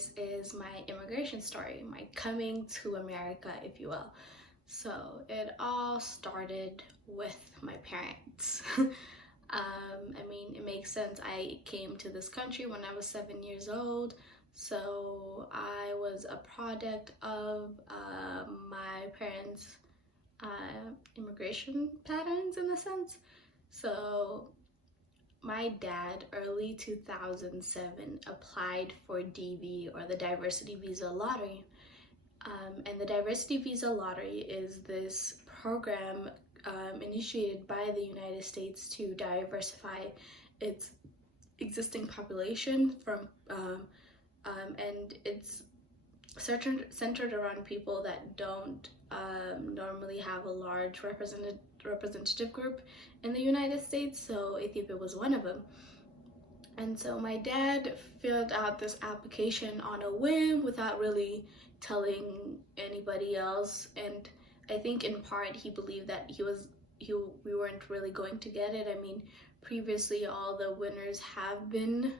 this is my immigration story, my coming to America, if you will. So it all started with my parents. I mean, it makes sense. I came to this country when I was 7 years old. So I was a product of my parents' immigration patterns in a sense. So my dad, early 2007, applied for DV, or the Diversity Visa Lottery. And the Diversity Visa Lottery is this program initiated by the United States to diversify its existing population from, and it's centered around people that don't normally have a large representative group in the United States. So Ethiopia was one of them. And so my dad filled out this application on a whim without really telling anybody else. And I think in part he believed that we weren't really going to get it. I mean, previously all the winners have been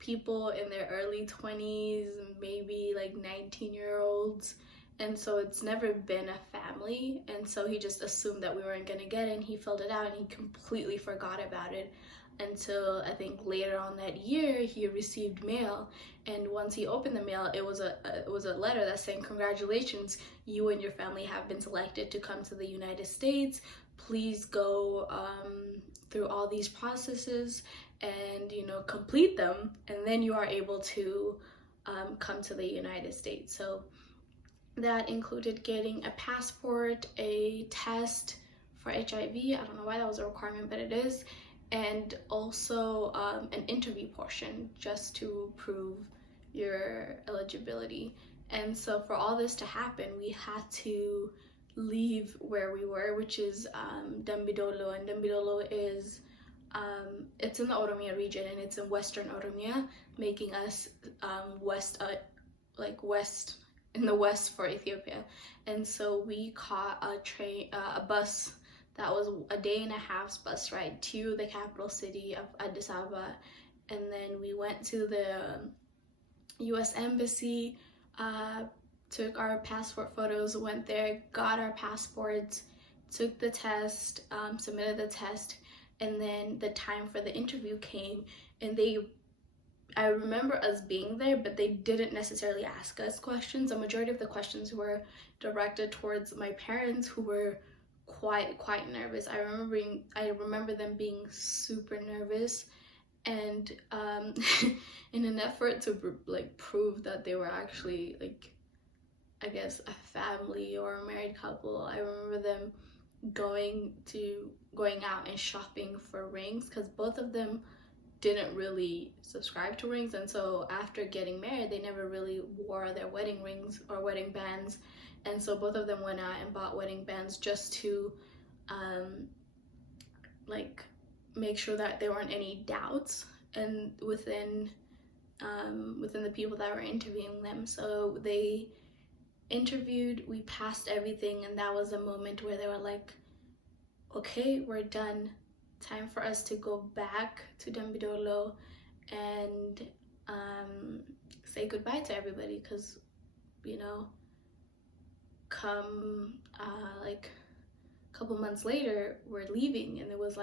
people in their early 20s, maybe like 19-year-olds. And so it's never been a family. And so he just assumed that we weren't going to get it, and he filled it out and he completely forgot about it until I think later on that year he received mail. And once he opened the mail, it was a letter that saying, "Congratulations, you and your family have been selected to come to the United States. Please go through all these processes and complete them, and then you are able to come to the United States." So that included getting a passport, a test for HIV. I don't know why that was a requirement, but it is. And also an interview portion just to prove your eligibility. And so for all this to happen, we had to leave where we were, which is Dambidolo. And Dambidolo is, it's in the Oromia region, and it's in Western Oromia, making us west in the west for Ethiopia. And so we caught a bus that was a day-and-a-half's bus ride to the capital city of Addis Ababa. And then we went to the US Embassy, took our passport photos, went there, got our passports, took the test, submitted the test, and then the time for the interview came, and I remember us being there, but they didn't necessarily ask us questions. A majority of the questions were directed towards my parents, who were quite nervous. I remember them being super nervous, and in an effort to prove that they were actually I guess a family or a married couple, I remember them going out and shopping for rings, because both of them didn't really subscribe to rings, and so after getting married they never really wore their wedding rings or wedding bands. And so both of them went out and bought wedding bands just to make sure that there weren't any doubts and within the people that were interviewing them. So they interviewed, we passed everything, and that was a moment where they were like, "Okay, we're done. Time for us to go back to Dambidolo and say goodbye to everybody," because come a couple months later we're leaving. And it was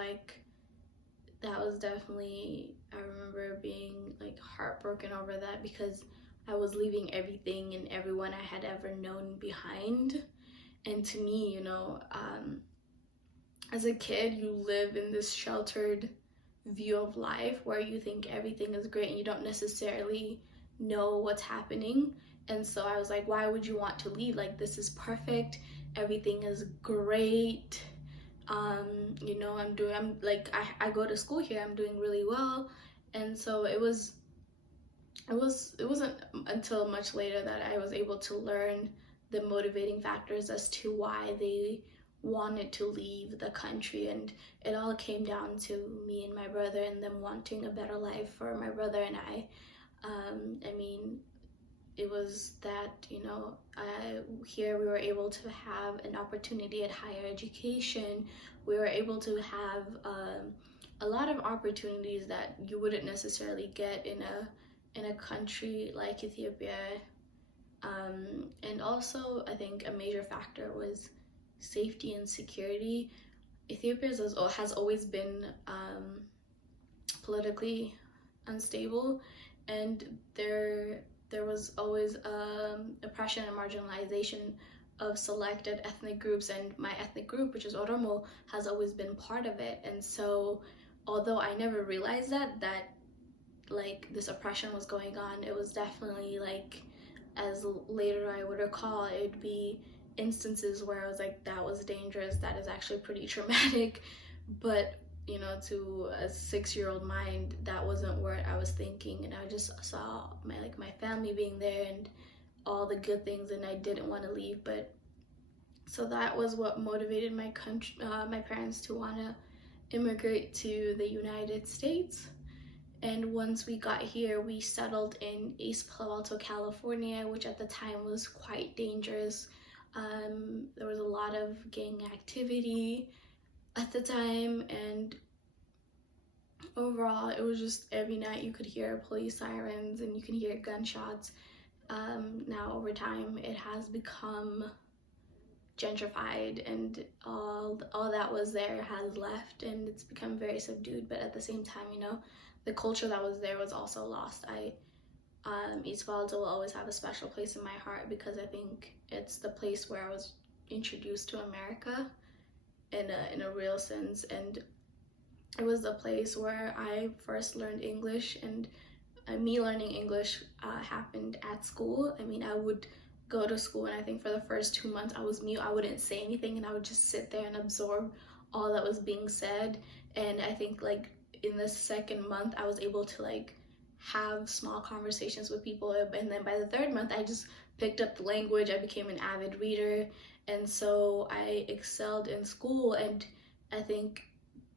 that was definitely, I remember being heartbroken over that, because I was leaving everything and everyone I had ever known behind. And to me, as a kid, you live in this sheltered view of life where you think everything is great and you don't necessarily know what's happening. And so I was like, why would you want to leave? This is perfect, everything is great. I go to school here, I'm doing really well. And so it wasn't until much later that I was able to learn the motivating factors as to why they wanted to leave the country. And it all came down to me and my brother, and them wanting a better life for my brother and I. I mean, it was that here we were able to have an opportunity at higher education. We were able to have a lot of opportunities that you wouldn't necessarily get in a in a country like Ethiopia. And also, I think a major factor was safety and security. Ethiopia has always been politically unstable, and there was always oppression and marginalization of selected ethnic groups, and my ethnic group, which is Oromo, has always been part of it. And so, although I never realized that like this oppression was going on, it was definitely like, as later I would recall, it would be instances where I was like, that was dangerous, that is actually pretty traumatic. But you know, to a 6-year-old mind, that wasn't what I was thinking. And I just saw my family being there and all the good things, and I didn't want to leave. But so that was what motivated my parents to want to immigrate to the United States. And once we got here, we settled in East Palo Alto, California, which at the time was quite dangerous. There was a lot of gang activity at the time, and overall, it was just every night you could hear police sirens and you can hear gunshots. Now, over time, it has become gentrified, and all that was there has left, and it's become very subdued. But at the same time, you know, the culture that was there was also lost. East Palo Alto will always have a special place in my heart, because I think it's the place where I was introduced to America in a real sense, and it was the place where I first learned English. And me learning English happened at school. I mean, I would go to school, and I think for the first 2 months I was mute. I wouldn't say anything, and I would just sit there and absorb all that was being said. And I think like in the second month I was able to like have small conversations with people, and then by the third month I just picked up the language. I became an avid reader, and so I excelled in school. And I think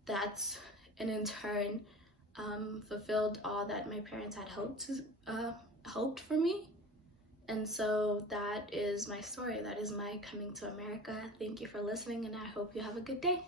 that's, and in turn, fulfilled all that my parents had hoped for me. And so that is my story. That is my coming to America. Thank you for listening, and I hope you have a good day.